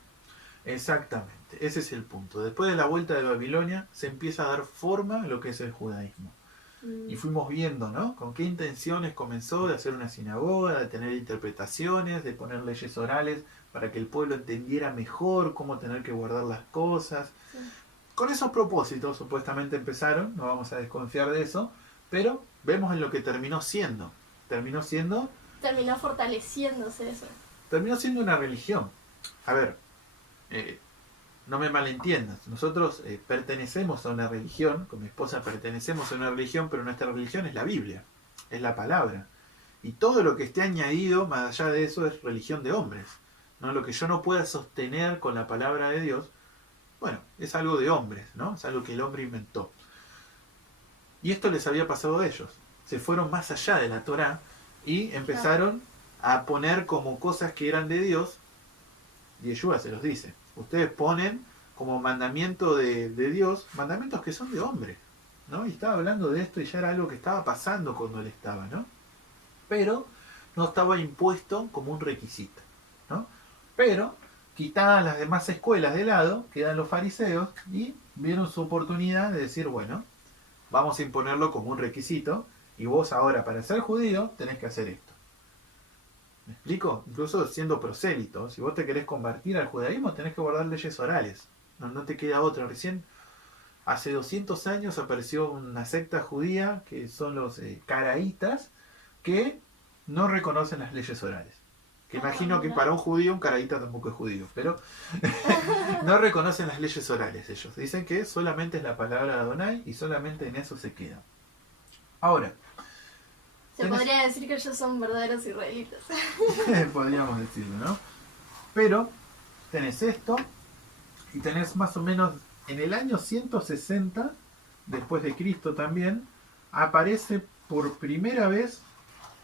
Exactamente, ese es el punto. Después de la vuelta de Babilonia se empieza a dar forma a lo que es el judaísmo. Y fuimos viendo, ¿no? Con qué intenciones comenzó de hacer una sinagoga, de tener interpretaciones, de poner leyes orales para que el pueblo entendiera mejor cómo tener que guardar las cosas. Sí. Con esos propósitos supuestamente empezaron, no vamos a desconfiar de eso, pero vemos en lo que terminó siendo. Terminó fortaleciéndose eso. Terminó siendo una religión. A ver, no me malentiendas. Nosotros pertenecemos a una religión, con mi esposa pertenecemos a una religión, pero nuestra religión es la Biblia, es la palabra. Y todo lo que esté añadido, más allá de eso, es religión de hombres, ¿no? Lo que yo no pueda sostener con la palabra de Dios, bueno, es algo de hombres, ¿no? Es algo que el hombre inventó. Y esto les había pasado a ellos. Se fueron más allá de la Torá y empezaron a poner como cosas que eran de Dios. Yeshua se los dice. Ustedes ponen como mandamiento de Dios, mandamientos que son de hombre, ¿no? Y estaba hablando de esto y ya era algo que estaba pasando cuando él estaba, ¿no? Pero no estaba impuesto como un requisito, ¿no? Pero quitadas las demás escuelas de lado, quedan los fariseos y vieron su oportunidad de decir, bueno, vamos a imponerlo como un requisito y vos ahora para ser judío tenés que hacer esto. ¿Me explico? Incluso siendo prosélito, si vos te querés convertir al judaísmo tenés que guardar leyes orales, no te queda otra. Recién hace 200 años apareció una secta judía que son los caraítas que no reconocen las leyes orales. Que imagino que para un judío un caraíta tampoco es judío, pero no reconocen las leyes orales ellos. Dicen que solamente es la palabra de Adonai y solamente en eso se quedan. Ahora, se podría decir que ellos son verdaderos israelitas. Podríamos decirlo, ¿no? Pero tenés esto y tenés más o menos en el año 160 después de Cristo también aparece por primera vez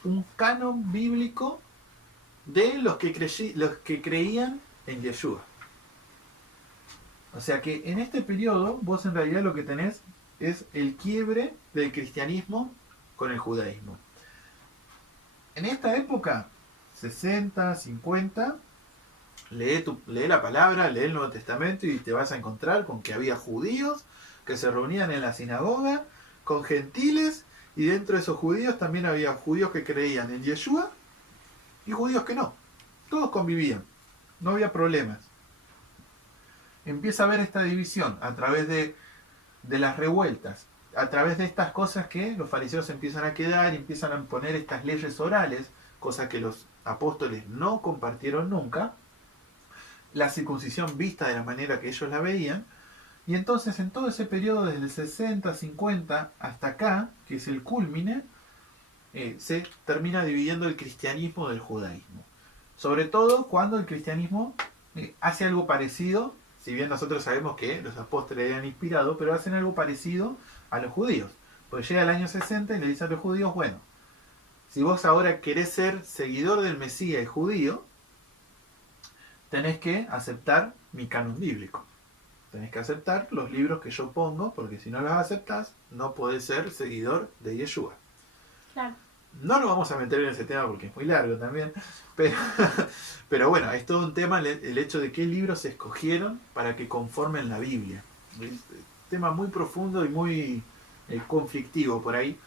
un canon bíblico de los que creían en Yeshua. O sea que en este periodo vos en realidad lo que tenés es el quiebre del cristianismo con el judaísmo. En esta época, 60, 50, lee la palabra, lee el Nuevo Testamento y te vas a encontrar con que había judíos que se reunían en la sinagoga con gentiles, y dentro de esos judíos también había judíos que creían en Yeshua y judíos que no. Todos convivían, no había problemas. Empieza a haber esta división a través de las revueltas, a través de estas cosas que los fariseos empiezan a quedar y empiezan a poner estas leyes orales, cosas que los apóstoles no compartieron nunca, la circuncisión vista de la manera que ellos la veían, y entonces en todo ese periodo desde el 60, 50 hasta acá, que es el cúlmine, se termina dividiendo el cristianismo del judaísmo. Sobre todo cuando el cristianismo hace algo parecido, si bien nosotros sabemos que los apóstoles eran inspirados, pero hacen algo parecido a los judíos. Pues llega el año 60 y le dicen a los judíos, bueno, si vos ahora querés ser seguidor del Mesías y judío, tenés que aceptar mi canon bíblico. Tenés que aceptar los libros que yo pongo, porque si no los aceptás, no podés ser seguidor de Yeshua. Claro. No nos vamos a meter en ese tema porque es muy largo también, pero bueno, es todo un tema el hecho de qué libros se escogieron para que conformen la Biblia. Es un tema muy profundo y muy conflictivo por ahí,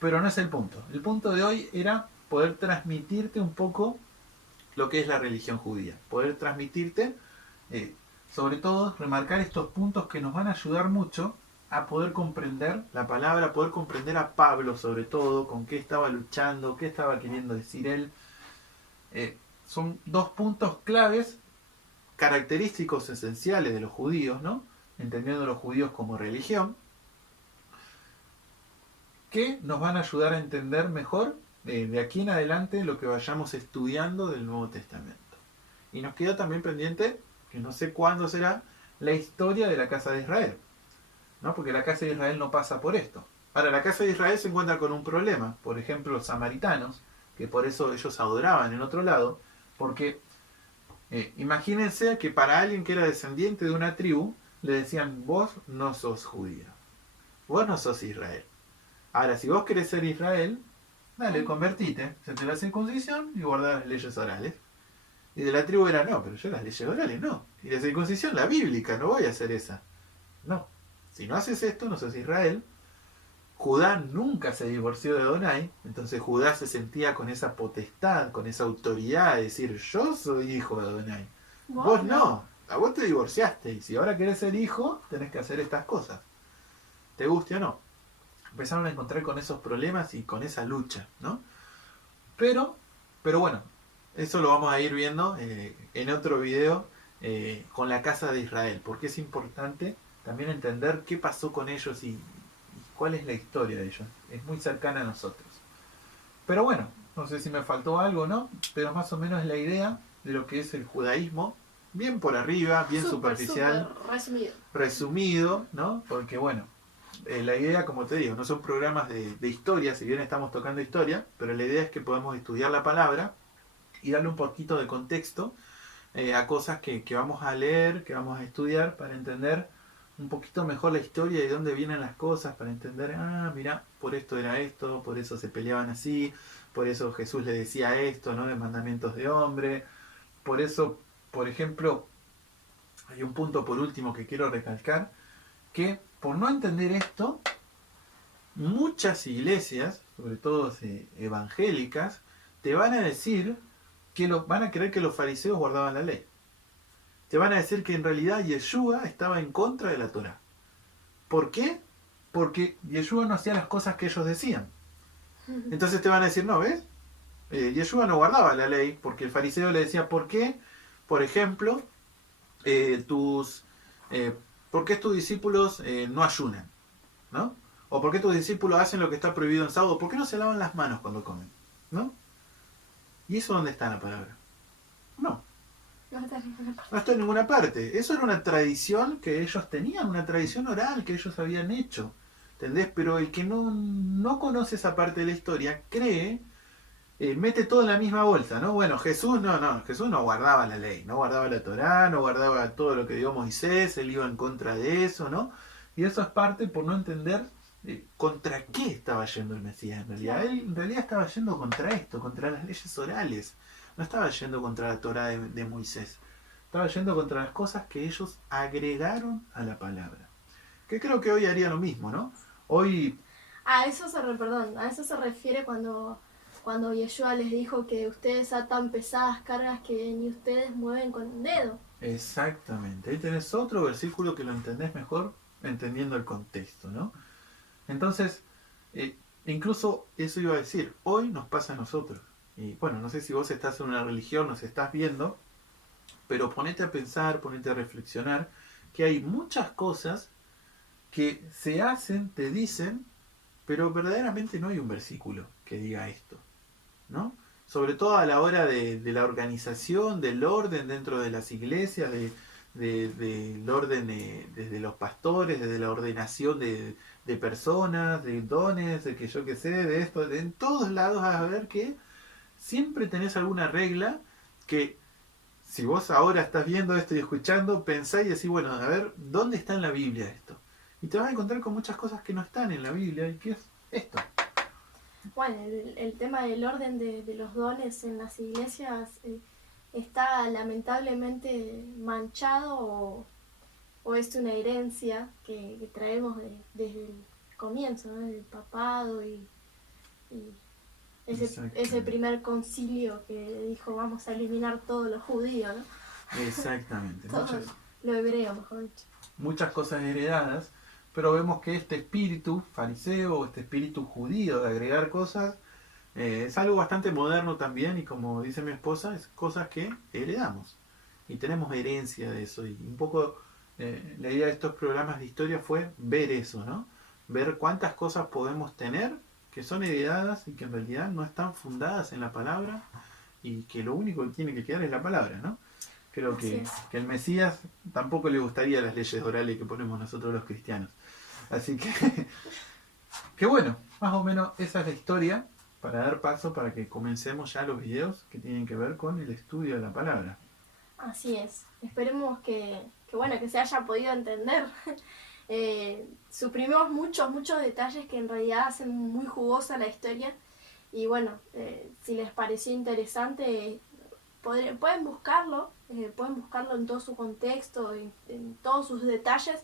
pero no es el punto. El punto de hoy era poder transmitirte un poco lo que es la religión judía, poder transmitirte, sobre todo remarcar estos puntos que nos van a ayudar mucho a poder comprender la palabra, a poder comprender a Pablo sobre todo, con qué estaba luchando, qué estaba queriendo decir él. Son dos puntos claves, característicos esenciales de los judíos, ¿no? Entendiendo a los judíos como religión, que nos van a ayudar a entender mejor de aquí en adelante lo que vayamos estudiando del Nuevo Testamento. Y nos queda también pendiente, que no sé cuándo será, la historia de la casa de Israel, ¿no? Porque la casa de Israel no pasa por esto. Ahora, la casa de Israel se encuentra con un problema. Por ejemplo, los samaritanos, que por eso ellos adoraban en otro lado, porque imagínense que para alguien que era descendiente de una tribu, le decían, vos no sos judío, vos no sos Israel. Ahora, si vos querés ser Israel, dale, convertite, se te la circuncisión y guardá las leyes orales. Y de la tribu era, no, pero yo las leyes orales no. Y la circuncisión, la bíblica, no voy a hacer esa. No, si no haces esto, no sos Israel. Judá nunca se divorció de Adonai, entonces Judá se sentía con esa potestad, con esa autoridad de decir, yo soy hijo de Adonai. Vos no, a vos te divorciaste, y si ahora querés ser hijo, tenés que hacer estas cosas. Te guste o no. Empezaron a encontrar con esos problemas y con esa lucha, ¿no? Pero bueno, eso lo vamos a ir viendo en otro video con la casa de Israel, porque es importante también entender qué pasó con ellos y cuál es la historia de ellos. Es muy cercana a nosotros. Pero bueno, no sé si me faltó algo o no, pero más o menos es la idea de lo que es el judaísmo, bien por arriba, bien superficial, resumido, ¿no? Porque bueno, la idea, como te digo, no son programas de historia, si bien estamos tocando historia, pero la idea es que podamos estudiar la palabra y darle un poquito de contexto a cosas que vamos a leer, que vamos a estudiar para entender un poquito mejor la historia y de dónde vienen las cosas, para entender, mira, por esto era esto, por eso se peleaban así, por eso Jesús le decía esto, ¿no? De mandamientos de hombre, por eso, por ejemplo, hay un punto por último que quiero recalcar, que por no entender esto, muchas iglesias, sobre todo evangélicas, te van a decir que van a creer que los fariseos guardaban la ley. Te van a decir que en realidad Yeshua estaba en contra de la Torá. ¿Por qué? Porque Yeshua no hacía las cosas que ellos decían. Entonces te van a decir, no, ¿ves? Yeshua no guardaba la ley, porque el fariseo le decía, ¿por qué? Por ejemplo, ¿por qué tus discípulos no ayunan? ¿No? ¿O por qué tus discípulos hacen lo que está prohibido en sábado? ¿Por qué no se lavan las manos cuando comen? ¿No? ¿Y eso dónde está en la palabra? No. No está en ninguna parte. Eso era una tradición que ellos tenían, una tradición oral que ellos habían hecho. ¿Entendés? Pero el que no conoce esa parte de la historia cree mete todo en la misma bolsa, ¿no? Bueno, Jesús Jesús no guardaba la ley, no guardaba la Torá, no guardaba todo lo que dio Moisés, él iba en contra de eso, ¿no? Y eso es parte por no entender contra qué estaba yendo el Mesías en realidad. Él en realidad estaba yendo contra esto, contra las leyes orales, no estaba yendo contra la Torá de Moisés, estaba yendo contra las cosas que ellos agregaron a la palabra. Que creo que hoy haría lo mismo, ¿no? Hoy... A eso se refiere cuando Yeshua les dijo que ustedes atan pesadas cargas que ni ustedes mueven con un dedo. Exactamente. Ahí tenés otro versículo que lo entendés mejor entendiendo el contexto, ¿no? Entonces, incluso eso iba a decir, hoy nos pasa a nosotros. Y bueno, no sé si vos estás en una religión, nos estás viendo, pero ponete a pensar, ponete a reflexionar, que hay muchas cosas que se hacen, te dicen, pero verdaderamente no hay un versículo que diga esto, ¿no? Sobre todo a la hora de la organización, del orden dentro de las iglesias, del orden desde los pastores, desde la ordenación de personas, de dones, de que yo qué sé, de esto, en todos lados vas a ver que siempre tenés alguna regla que si vos ahora estás viendo esto y escuchando, pensás y decís, bueno, a ver, ¿dónde está en la Biblia esto? Y te vas a encontrar con muchas cosas que no están en la Biblia. ¿Y qué es esto? Bueno, el tema del orden de los dones en las iglesias está lamentablemente manchado o es una herencia que traemos desde el comienzo, ¿no? Del papado y ese primer concilio que dijo vamos a eliminar todo lo judío, ¿no? Exactamente. Todo lo hebreo, mejor dicho. Muchas cosas heredadas, pero vemos que este espíritu fariseo, este espíritu judío de agregar cosas, es algo bastante moderno también, y como dice mi esposa, es cosas que heredamos y tenemos herencia de eso. Y un poco la idea de estos programas de historia fue ver eso, ¿no? Ver cuántas cosas podemos tener que son heredadas y que en realidad no están fundadas en la palabra, y que lo único que tiene que quedar es la palabra, ¿no? Creo que el Mesías tampoco le gustaría las leyes orales que ponemos nosotros los cristianos. Así que bueno, más o menos esa es la historia para dar paso para que comencemos ya los videos que tienen que ver con el estudio de la palabra. Así es. Esperemos que se haya podido entender. Suprimimos muchos detalles que en realidad hacen muy jugosa la historia. Y bueno, si les pareció interesante, pueden buscarlo en todo su contexto, en todos sus detalles.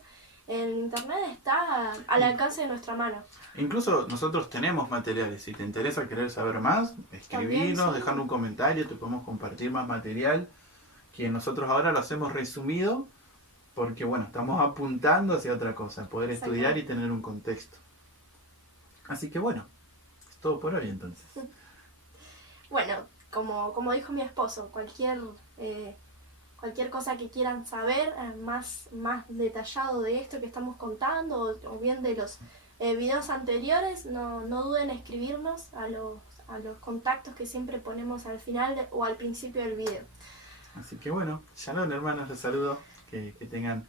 En internet está al alcance de nuestra mano. Incluso nosotros tenemos materiales. Si te interesa querer saber más, escribirnos, dejando un comentario, te podemos compartir más material, que nosotros ahora lo hacemos resumido, porque bueno, estamos apuntando hacia otra cosa, poder estudiar y tener un contexto. Así que bueno, es todo por hoy entonces. Bueno, como dijo mi esposo, cualquier cosa que quieran saber más detallado de esto que estamos contando, o bien de los videos anteriores, no duden en escribirnos a los contactos que siempre ponemos al final o al principio del video. Así que bueno, Shalom hermanos, les saludo, que tengan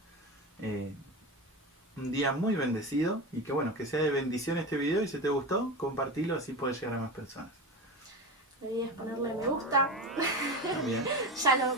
un día muy bendecido, y que bueno, que sea de bendición este video, y si te gustó, compartilo, así puede llegar a más personas. No olvides ponerle me gusta. También. Shalom.